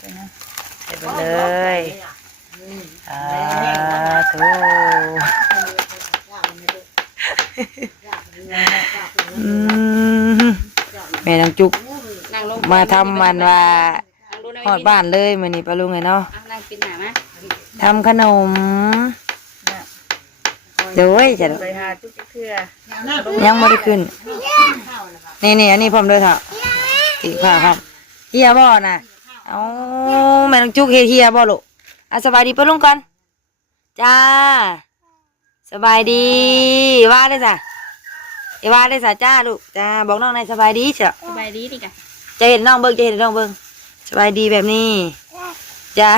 ใส่ไปเลยทูแม่นางจุกมาทำมันว่าฮอดบ้านเลยมื้อนี้ปะลุงไงเนาะทำขนมเดี๋ยวจะไปหาจุกเทื่อยังไม่ได้ขึ้นนี่อันนี้พร้อมด้วยเถอะตีผ้าครับเฮียบ่น่ะเอาแม่นางจุกเฮียบ่ลูกสบายดีปะลุงก่อนจ้าสบายดีว่าได้จ้ะว่าได้จ้ะจ้าลูกจ้าบอกน้องในสบายดีเจ้ะสบายดีดิกะจะเห็นน้องเบิ้งจะเห็นน้องเบิ้งสบายดีแบบนี้จ้า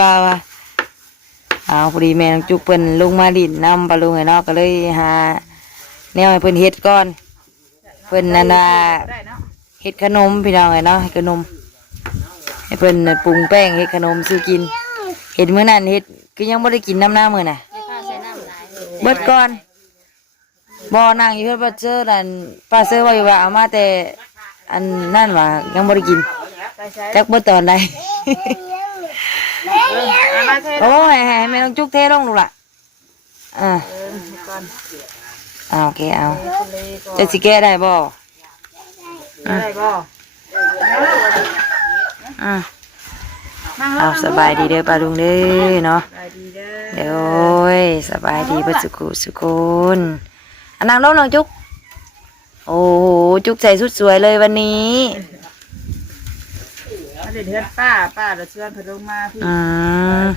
ว่าเอาพอดีแม่น้องจุกเพิ่นลงมาดินนำปลาลุงไอ้เนาะก็เลยหาแนวให้เพิ่นเฮ็ดก่อนเพิ่นนั่นน่ะเฮ็ดขนมพี่น้องไอ้เนาะขนมให้เพิ่นปรุงแป้งเฮ็ดขนมซื้อกินเฮ็ดมื้อนั้นเฮ็ดคือยังบ่ได้กินน้ำหน้ามื้อน่ะเบิดก่อนบ่นั่งอยู่เพิ่นป้าเซอร์นั่นป้าเซอร์ว่าอยู่ว่าเอามาแต่อันนั่นว่ายังบ่ได้กินจักเบิดตอนใดโอ้ยให้แม่ต้องจุกเทลงลูกล่ะโอเคเอาจะสิแก้ได้บ่ได้บ่เอาสบายดีเด้อป้าลุงเด้อเนาะเดี๋ยวสบายดีเบิดสุขุนอันนางน้องจุกโอ้โหจุกใส่สุดสวยเลยวันนี้เดือนป้าเราเชื่อเพิ่นลงมาพี่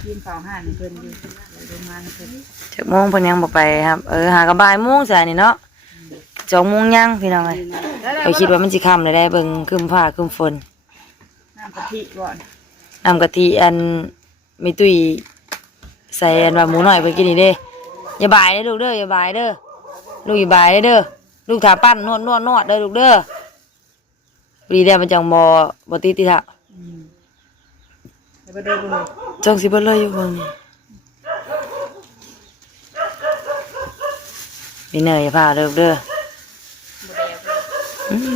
ทีมเฝ้าห้านเพิ่นอยู่ลงมาเพิ่นจักโมงเพิ่นยังบ่ไปครับหากระบายโมงใส่นี่เนาะ2 โมงยังพี่น้องเอ้ยเราคิดว่ามันสิค่ำได้เบิ่งครึ้มฟ้าครึ้มฝนน้ำกะทิก่อนน้ำกะทิอันมีตุ้ยใส่อันว่าหมูหน่อยไปกินนี่เด้อย่าบ่ายเด้อลูกเด้ออย่าบ่ายเด้อลูกอย่าบ่ายเด้อลูกถาปั้นนวดเด้อลูกเด้อดีเด้มันจังบ่ติดติดอะจังสิบ่เลยอยู่เบิ่งนี่มีเนยอย่าพาเด้อลูกเด้อ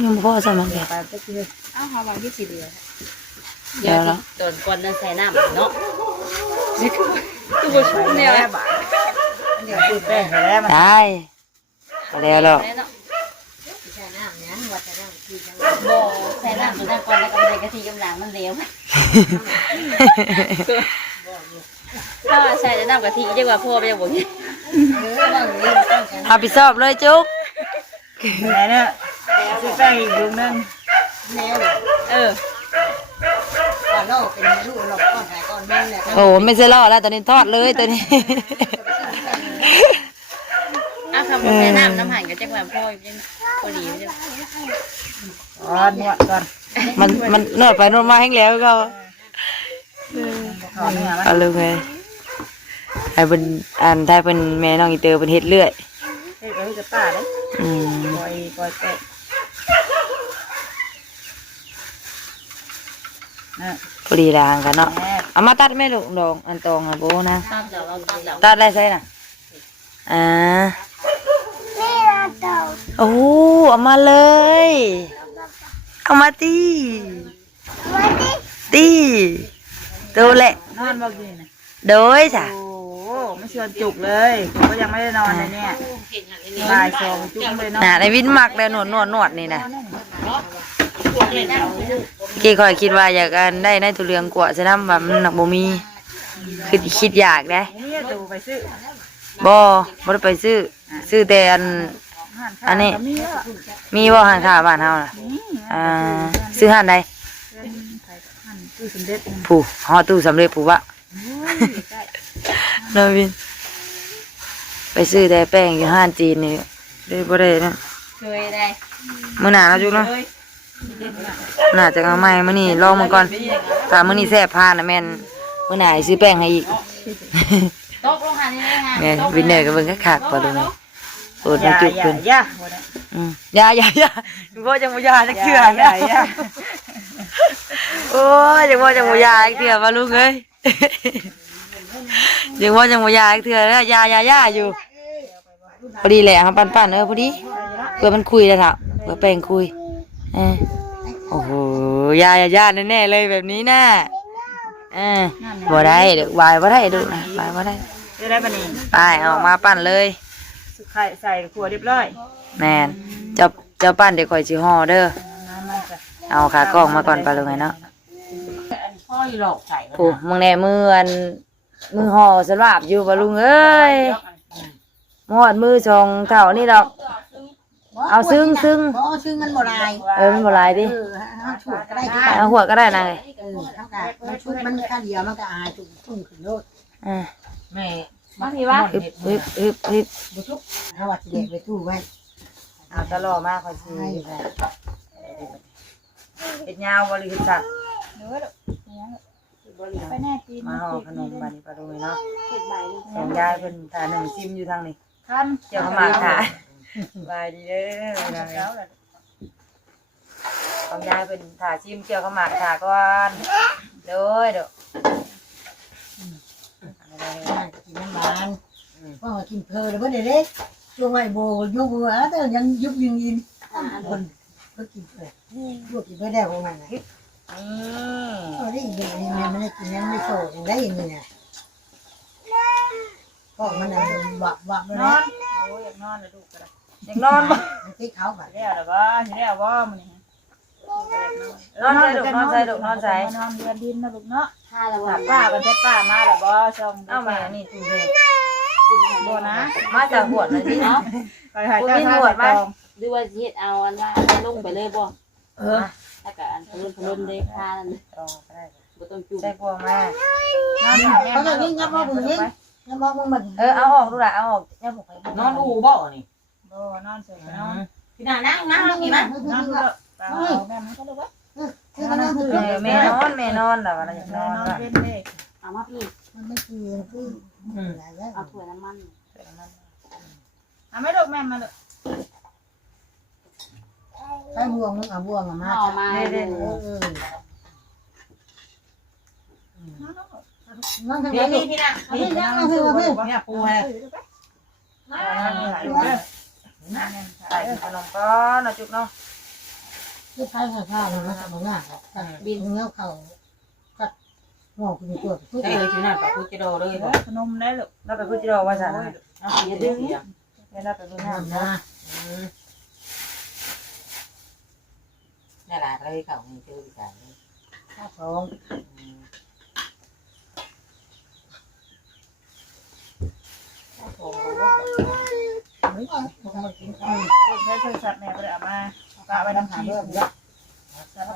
ยังบ่พอซะมันแกเอ้าหอมที่สิเหลือเดี๋ยวโดนก่อนนั่นใส่น้ำเนาะคือบ่ชุบแนวเดี๋ยวติดแป้งให้แล้วมันได้แล้วหรอกบ่ใส่น้ำตัวนั้นก่อนแล้วก็ใส่กะทิกำลังมันเหลวถ้าใส่น้ำกะทิดีกว่าพ่อไปยังบ่เอาไปสอบเลยจุ๊กไหนเนี่ยซื้อแป้งอีกยุงนึงก่อนโลกเป็นลูกหลบก่อนถ่ายก่อนนั่นแหละโอ้ไม่ใช่ล่อแล้วตอนนี้ทอดเลยตัวนี้ทำใส่น้ำหั่นก็จังหวะพ่อยังพอดีจังนวดก่อนมันนวดไปนวดมาให้แล้วก็เอาเลยไงไอ้เป็นอันถ้าเป็นแม่น้องอีเตอร์เป็นเฮ็ดเลื่อยเฮ็ดไปให้กับป้าเลยปล่อยแป้งพอดีลางกันเนาะเอามาตัดไม่ลูกดองอันตองอ่ะโบนะตัดได้ใช่น่ะโอ้เอามาเลยเอามาตีดูแหละนอนบ่กินนะโดยจ้ะโอ้ไม่ชวนจุกเลยผมก็ยังไม่ได้นอนเลยเนี่ยบ่าย2จุกเลยนอนในวินมักเลยนวดนี่นะกี่คอยคิดว่าอยากกันได้ในตุเรืองกว่าจะนำแบบมันหนักบ่มีคิดอยากได้บ่ได้ไปซื้อแต่อันนี้มีบ่หันขาบ้านเฮาน่ะซื้อหันใดผู้ฮอตู้สำเร็จผู้วะนวินไปซื้อแต่แป้งอยู่ห้านจีนนี่ได้บ่ได้นะเคยได้มื้อหน้าเราจุเนาะน่าจะเอาใหม่มื้อนี้ลองมันก่อนถ้ามื้อนี้แซ่บผ่านน่ะแม่นมื้อหน้าซื้อแป้งให้อีกตกลงหันนี่ได้แม่วินเนอร์ก็เบิ่งคักๆปะดูนี่โอดมาจุกเพิ่นอย่าบ่จังบ่ยาจักเทื่อโอ้ยจังบ่จังบ่ยาจักเทื่อมาลูกเอ้ยจังบ่จังบ่ยาจักเทื่อแล้วยาอยู่พอดีแหละครับปั้นพอดีเพื่อมันคุยแล้วเถอะเพื่อแป้งคุยโอ้โห ยาแน่ๆเลยแบบนี้น่ะบ่ได้เด้อวายบ่ได้เด้อวายบ่ได้ ได้บัดนี้ ไปเอามาปั้นเลย ไข่ใส่ขวดเรียบร้อย แม่นเจ้าปั้นเดี๋ยวข่อยสิห่อเด้อ มาจ้ะ เอาขากล้องมาก่อนไปลงไงเนาะ พ่อหลอกใส่ โอ้มึงแน่มือมือห่อสลาบอยู่บ่ลุงเอ้ยหอดมือชงเท่านี่ดอกเอาซึ้ง บ่ซึ้งมันบ่ลาย มันบ่หลายดิ เอาชุดก็ได้ที่ เอาหัวก็ได้นางเอ้ย เท่ากับมันชุดมันค่าเดียวมันก็อายทุ่งขึ้นโลด แม่มาพี่วะ ฮึบ บ่ชุบเฮาว่าสิเด็กไปตู้ไว้ เอาตลอดมาค่อยสิเฮ็ดยาวบ่หรือเฮ็ดสั้น ไปแน่จีน มาห่อขนมบัดนี้ไปลงเนาะสองยายเพิ่นถ่ายหนึ่งซิมอยู่ทางนี้ ท่าน เจ้าเข้ามาถ่ายบายดีเด้อสองยายเพิ่นถ่ายซิมเกี่ยวเข้ามาถ่ายก่อนเด้อเด้อ กินน้ำบานพ่อกินเพลแล้วบ่ได้เด้ช่วงไอ้โบยกมือแต่ยังยุบยินคนก็กินเพลพวกกินไปได้ของมันน่ะได้อีกอย่างนี้มันได้กินยังไม่โตยังได้อีกนี่น่ะก็มันน่ะวับๆ น แล้ อ วน โอ้ยอยากนอนเลยลูกก็ได้อยากนอนบ่ มันติเขาบัด แล้วล่ะบ่สิแล้วบ่มื้อนี้นอนใส่ลูกนอนใส่ลูกนอนใส่ นอนเดือนดินนะลูกเนาะ ถ้าแล้วว่า ป้าเป็นเพชรป้ามาแล้วบ่ช่อง เอามานี่ตู้เด้อ บ่นะ มาจากหัวนั่นดิเนาะ ไปหาเจ้าท่าไปตอง หรือว่าสิเฮ็ดเอาอันว่าลงไปเลยบ่ถ้าก็อันพลุนเด้ค่านั่น ตองก็ได้ บ่ต้องจุ่ม ใส่พวงมาน อนหาแม่ เขาจะยิ่งงับมาบุญยิ่งงับมาบุญมัน เอาออกดูล่ะเอาออกเนี่ยผมไป นอนอูบ่นี่ บ่นอนเสร็จนอน พี่น่านั่งนี่นะ นอนก็เอาแม่มันก็ลูกว่า คือมันคือ แม่นอนล่ะว่าอยากน น อ อน น ว่ะ เล่นเด้ เอามาพี่ มันไม่คืออะไรแล้ว เอาถ้วยน้ำมัน เอาไม่ลูกแม่มาลูก ใช้บ่วงมึงเอาบ่วงมา เอามา นั่งทาง เดี๋ยว นี้ พี่น่ะ พี่นั่งมาคือพี่ เนี่ยปูให้ ใส่ขนมก้อนนะจุ๊บเนาะ ที่ใช้ข้าวนะทำงานบินเงี้ยเขากัดงอกคุณตัวทุก ได้เลยที่นั่นปะกูจะโดเลยบ่ ขนมได้ลูกเราไปพูดที่เราว่าจะ เอาอย่าดึง ไม่เราไปพูดห้าม น้ำนะ นี่ล่ะเลยเขานี่เจอพี่สาว ข้าวของ ใช้โทรศัพท์แม่ไปเอามาปะไปน้ำ ขา ขี้ เริ่มยักษ์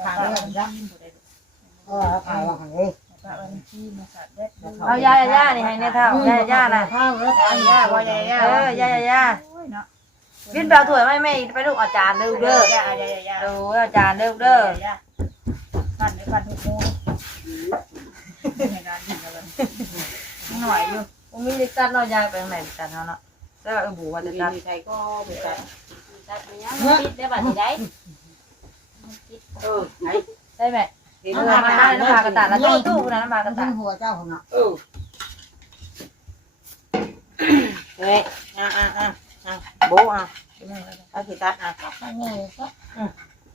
ขาเริ่มยักษ์ก็ขาว่าหันเลย ปะไปน้ำขี้มาสัตว์เด็ด เอาย่านี่ให้เนี่ยเท่าย่าน่ะ ข้าวแล้ว ย่าว่าย่า ย่าวินแปลถ้วยไม่ไปลูกอาจารย์เด้อเด้อย่ า ดูอาจารย์เด้อเด้อ ปั่นปั่นทุกมูในการกินกันเลยหน่อยอยู่ ผมมีจัดเนาะยายไปทางไหนจัดเฮาเนาะแล้วบูว่าจะจัด มีใครก็มีใครจัดไปยังปิดได้บัดนี้ได้ไหน ได้ไหมน้ำพากระตาแล้วตู้นะน้ำพากระตา หัวเจ้าของเนาะ เฮ้ยโบเอาสิตัดนี่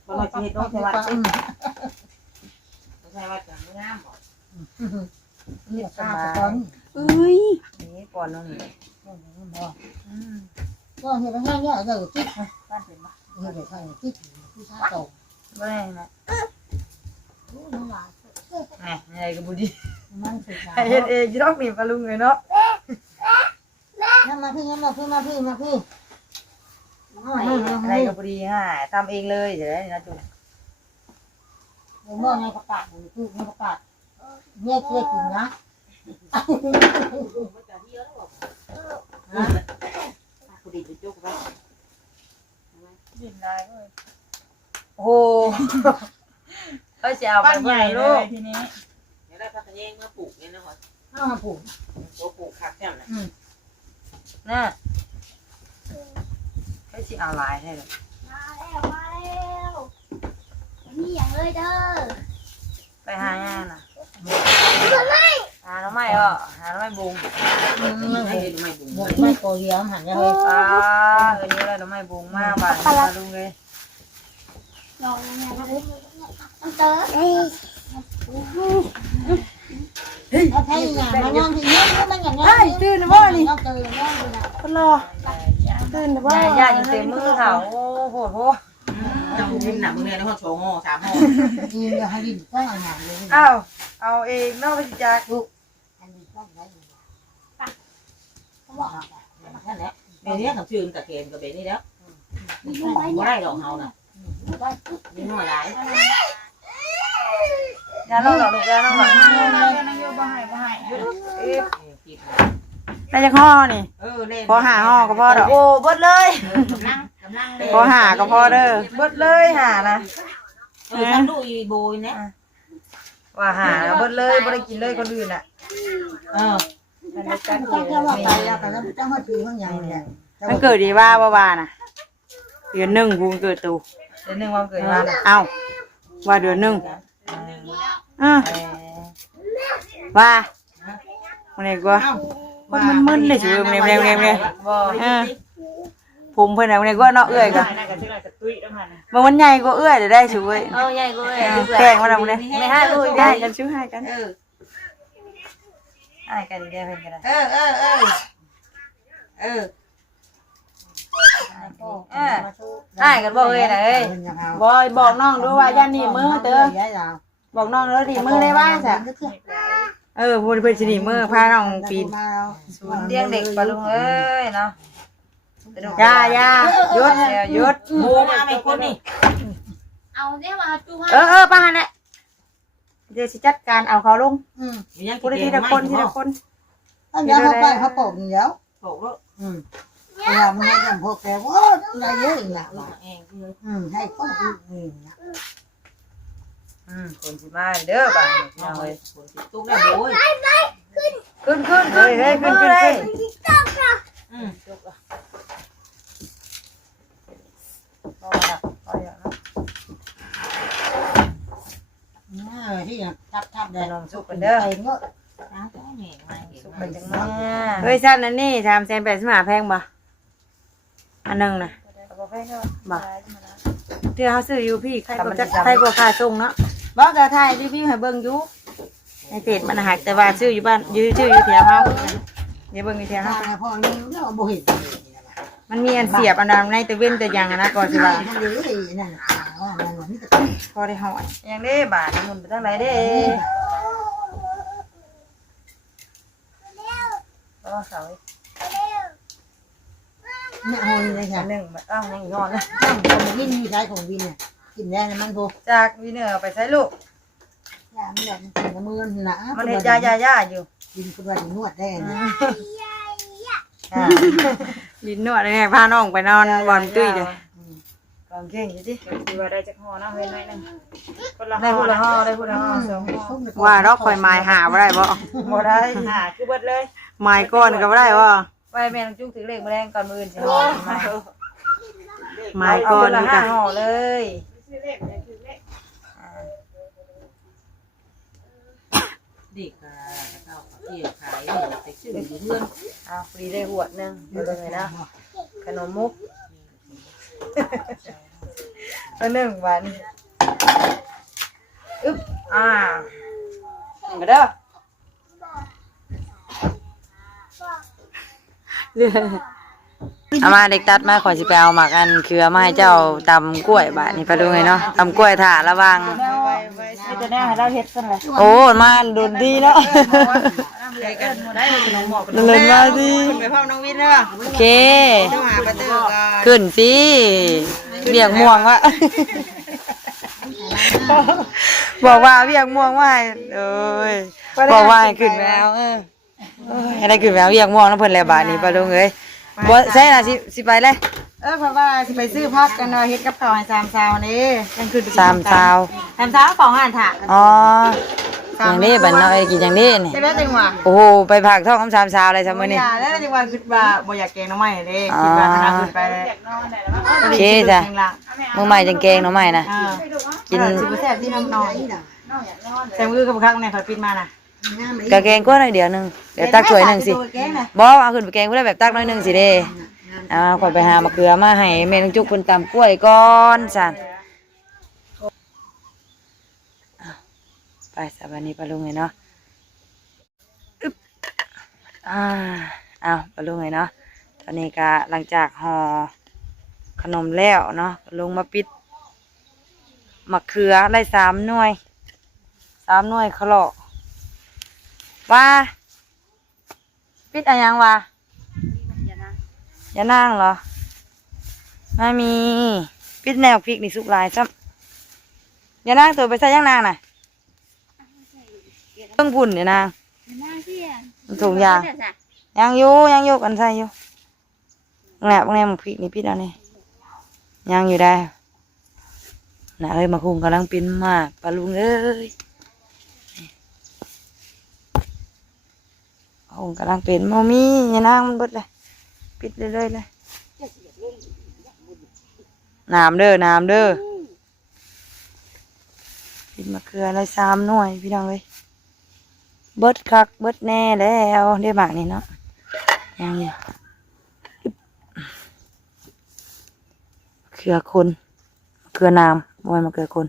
บ่มาสิเฮ็ด ต้ น้ อ อง ง ใช้ ใช่ วั ว่า ด ใช่ว่าจะงามบ่ นี่ข้าวตอน นี่ก่อนน้องนี่ ก็เห็นไปง่ายๆเลยจิ๊ก ปั่นเป็นปะ เห็นไปข้างจิ๊กที่ชาโต บ่ได้นะ น้ำหวาน แหมอะไรก็บ่ดี มันสุดยอ เฮ็ด ด เองสิต้องมีปลาลุงเลยเนาะ มาพี่มาพี่มาพี่มาพี่ อะไรก็บ่ดีฮะทำเองเลยเดี๋ยวนี่นะจุ๊บ เดี๋ยวเมื่อไงประกาศคือไงประกาศเนี่ยเชื่อจริงนะ กูดีจุกไป ดินได้เลย โอ้เขาจะเอาไป ปั้นให เบิ่ ญ่ ง เล ลูก ยทีนี้ เดี๋ยวได้พักกันเองมาปลูกเนี่ยนะฮะ ข้าวมาผูก โบปลูกคักแค่ไหน น่ะเขาสิเอาหลายให้เลย มาแล้วนี่อย่างเลยเด้อ ไปหางานน่ะหาน้องไม้บ่หาน้องไม้บุง ให้ดูไม่บุ๋ม หมดไม่โกเดียวหันเลย นี่แหละน้องไม้บุงมาบ้านปลาลุงเลย ลองแม่มาเลย เตอร์ เอาไทยอย่างมันยังที่นี้มันอย่างนี้ ตื่นบ่นี่ เราเจอแล้วนะ คนรอตื่นบ่ยาอยู่เต็มมือเขาโอ้โหโห ต้องกินหนักมื้อนี้ในห้อง2 ห่อ 3 ห่อ กินเดี๋ยวให้ดินก็อาหารเลย อ้าวเอาเองเนาะไปสิจัก อันนี้ก็ได้เขาบอกนั่นแหละ ในนี้เขาชื่อตะเคียนกับเบนี่แล้วบ่ได้ดอกเฮาน่ะมีน้อยหลาย ยาน้องหรอลูกยาน้องหรอ นั่งอยู่บ่ให้หยุดกิน ได้จักห่อนี่ เล่น พอหาห่อก็พอดอกโอ้เบิดเลย กำลังเล่น พอหาก็พอเด้อเบิดเลยหานะ ฉันดูอีโบยเนี่ย ว่าหาเบิดเลยบ่ได้กินเลยคนอื่นน่ะ มันจะว่าไปแล้วก็จะมาถือข้างในเนี่ย มันเกิดดีว่าว่าน่ะเดือนหนึ่งกูเกิดตู เดือนนึงวันเกิดว่าน่ะ เอ้าว่าเดือนหนึ่งว่ามันไหนกูคนมันมึนเลยสิมันเนี่ย บ่ ผมเพิ่นน่ะมันไหนกูเนาะเอื้อยกะ น่าจะชื่ออะไรกระตุ้ยต้องหัน มันใหญ่กว่าเอื้อยได้ช่วย เอาใหญ่กูเอ้ย แข่งมาแล้วมันเลย ไม่ให้ลูก ได้ ได้ กันช่วยให้กัน ให้กันได้เพิ่นก็ได้ให้กันบ่เอ้ยน่ะเอ้ย บอยบอกน้องด้วยว่าย่านี่มือเด้อบอกน้องแล้วดีมือได้ว่าซะพูดเพิ่นสิดีมือพาน้องปีน ศูนย์เลี้ยงเด็กปะลุงเอ้ยเนาะ ย่าหยุด โบมาไม่คนนี่ เอาเนี่ยมาจูให้ ป้าหั่นแหละเดี๋ยวสิจัดการเอาเขาลง ยัง พูดทีละคนทีละคน อันนี้เขาไปเขาปลูกเดี๋ยว โผล่แล้ว เวลามันยังพวกแกว่าอะไรเยอะอีกแล้ว เองคือ ให้ก็อีกนี่ คนสิมาเด้อบ่าเอาเอ้ย คนติดตุ๊กได้โบย ขึ้นเฮ้ยขึ้นเลย ที่ทับได้ลองสุก กันเด้อ เองก็ สุกไปจังมา เฮ้ยสั้นนั่นนี่385แพงบ่อันนึงน่ะ บ่ให้เนาะ บ่เดี๋ยวเฮาซื้ออยู่พี่ใครบ่จักใครบ่ค่าส่งเนาะบ่ก็ถ่ายรีวิวให้เบิ่งอยู่ในเพจมันหักแต่ว่าซื้ออยู่บ้านซื้ออยู่แถวเฮาเดี๋ยวเบิ่งอยู่แถวเฮา พ่อนี่เราบ่เห็น มันมีอันเสียบอันนั้นในตะเว้นแต่ยังนะก่อนสิว่า มันเลยนั่นว่ามันนี่ พอได้ห่อย ยังได้บาทมันไปทางไหนเด้ก็เสา เนี่ยโหนี่เลยค่ะ หนึ่งเอ้ายังนอนเลย ของวินมีใช้ของวินเนี่ยกินได้มันพอ จากวิเนอร์ไปใช้ลูก ยามันแบบกินมือนะ มันเห็นยาอยู่ กินคนว่านวดได้นะ ลินนวดแม่พาน้องไปนอนบอนตุ้ยเด้อก องเก่งอยู่ดิ คือว่าได้จักห่อเนาะเฮ้ยน้อยนึงคนละ ได้ ห่อ พูดละห่อได้พูดละห่อสองห่อ ว่าดอกข่อยไม้หาบ่ได้บ่ บ่ได้ คือเบิดเลย ไม้ก้อนก็บ่ได้บ่ ไปแม่ต้องจุกถึงเลขแมลงก่อนมื้ออื่นสิห่อมา ไม้ เอา ก้อ คน นละ ก็ 5ห่อเลย เด็กเจ้าเกี่ยวขายไปชื่ออยู่เพื่อน เอาฟรีได้หวดนึงเอาเลยนะขนมมุกอันหนึ่งวันอึ๊บก็เด้อ เอามาเด็กตัดมาขอสิไปเอาหมากอันคือเอามาให้เจ้าตำกล้วยบาดนี้ไปดูไงเนาะตำกล้วยถ่าระวัง จะได้ให้เราเฮ็ดซั่นแหละ โอ้มาโดนดีเนาะ ได้กันได้ขนมหมอก เล่นมาสิ ไปพ่อน้องวินเด้อ โอเค ต้องหาประตูก่อน ขึ้นสิเบียกม่วงวะ บอกว่าเบียกม่วงว่าเอ้ยบอกว่าให้ขึ้นแล้วให้ได้ขึ้นแล้วเบียกม่วงแล้วเพิ่นแล้วบาดนี้ไปลงเอ้ยบ่ใช่น่ะสิไปเลย เพราะว่าสิไปซื้อพักกันเฮ็ดกับข้าวให้3ซาวนี่ยังขึ้น 3 ซาว 3ซาวของอาหารถา อ๋ออย่างนี้บัดเนาะกินอย่างนี้นี่ ใช่แล้วจังหวะ โอ้โหไปผักท้องคำ3 ซาวเลยซะมื้อนี้ แล้วจังหวะคิดว่าบ่อยากแกงน้ำใหม่เด้คิดว่าคณะขึ้นไป โอเคจ้ะมื้อใหม่จังแกงเนาะใหม่นะกิน สิบ่แซ่บที่น้องน้อยแต่มื้อกับข้าวเนี่ยเขาปิดมาน่ะ กะแกงกว่าหน่อยเดียวนึงเดี๋ยวตักถ้วยนึงสิบ่เอาขึ้นไปแกงบ่ได้แบบตักน้อยนึงสิเด้ขอยไปหามะเขือมาให้แม่นางจุกเพิ่นตำกล้วยก่อนสั่น ไปสบายนี้ปะลุงไงเนาะอึ๊บเอาปะลุงไงเนาะตอนนี้ก็หลังจากห่อขนมแล้วเนาะลงมาปิดมะเขือได้3 หน่วย3 หน่วยขะเลาะว่าปิดอะไรยังวะอย่านั่งเหรอไม่มีปิดแนวพริกนี่สุกลายซ้ำอย่านั่งตัวไปใส่ย่างนางน่ะเครื่องปุ่นอย่านางถุงยางยังอยู่กันใส่อยู่แหนบแนวพริกนี่ปิดเอานี่ยังอยู่ได้น่ะเอ้ยมาคุงกำลังปิ้นมากปลาลุงเอ้ยคุงกำลังเป็นโมมี่อย่านางมันเบิดเลยปิดเรื่อยๆเลยน้ำเด้อปิดมะเขือเลย3 หน่วยพี่น้องเลยเบิดคักเบิดแน่แล้วได้หมากนี่เนาะยังอยู่เขือคนเขือน้ำบอยมะเขือคน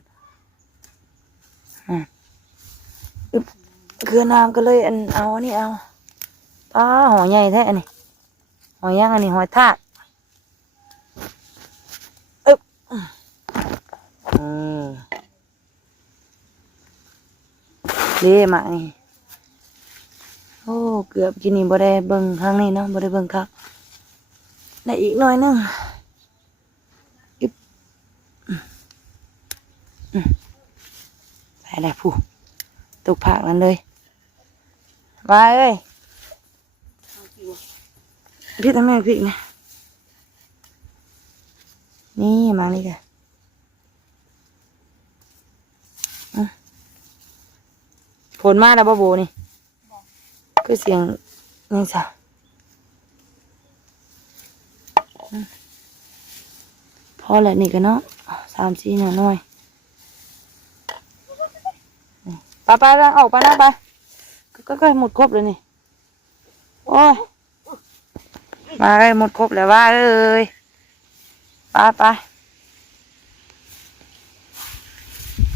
เขือน้ำก็เลยเอานี่เอาป้าหอยใหญ่แท้อันนี้หอยย่างอันนี้หอยทากเด้มานี่โอ้เกือบกินนี่บ่ได้เบิ่งข้างนี้เนาะบ่ได้เบิ่งครับได้อีกหน่อยนึงไปได้ผู้ตุกผักนั้นเลยว่าเอ้ยพี่ทำไมพี่เนี่ยนี่มานี่กันผลมาแล้วบ่โบนี่คือเสียงนี่จ้ะพอแล้วนี่กันเนาะ3 4 หน่อยไปออกไปนะไปก็หมดครบเลยนี่โอ้ยมาเลยหมดครบแล้วว่าเอ้ยไป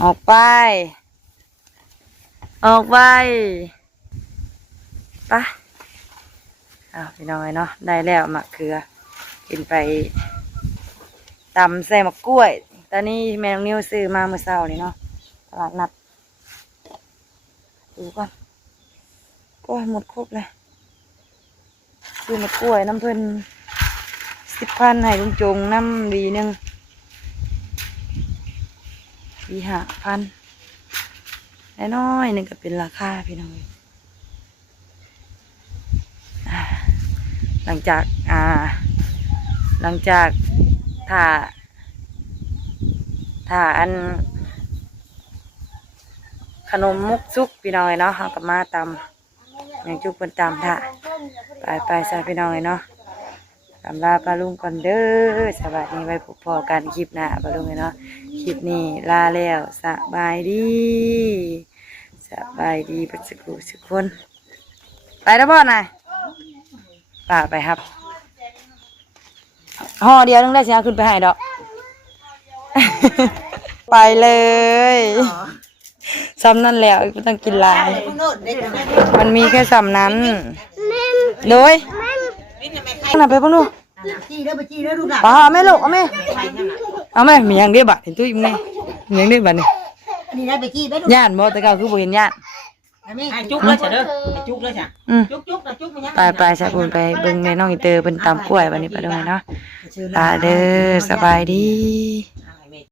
ออกไปไปพี่น้อยเนาะได้แล้วมะเขือกินไปตำใส่มะกล้วยตอนนี้แม่น้องนิ้วซื้อมาเมื่อเช้านี่เนาะตลาดนัดดูก่อนก็หมดครบเลยซื้อมะกล้วยน้ำเพิ่น10,000ให้ลุงจงน้ำดีนึงดี5,000น้อยนึงก็เป็นราคาพี่น้องหลังจากถ้าอันขนมมุกซุกพี่น้องเนาะเขากับมาตำอย่างจุกเป็นตำท่าไปใส่พี่น้องเนาะตำลาปลาลุงก่อนเด้อสวัสดีไว้พบกันคลิปหน้าปลาลุงเนาะคลิปนี้ลาแล้วสบายดีเป็นสุขคนไปแล้วบ่นายป่าไปครับห่อเดียวนึงได้สิขึ้นไปให้ดอก ไปเลยซ้ำนั่นแล้วไม่ต้องกินลายมันมีแค่ซ้ำนั้นโดยน่ะไปพวกนู้นป้าเอาแม่ลูกเอาแม่มีอย่างเดียวบัดเห็นตุ้ยมั้ยมีอย่างเดียวบัดนี่ย่านบ่แต่เก่าคือบ่เห็นย่านจุกเลยจ้ะเด้อจุกเลยจ้ะจุกมันไปใส่ปุ่นไปเบิ่งแม่น้องอีเตอร์เป็นตำกล้วยบัดนี้ไปด้วยเนาะเด้อสบายดี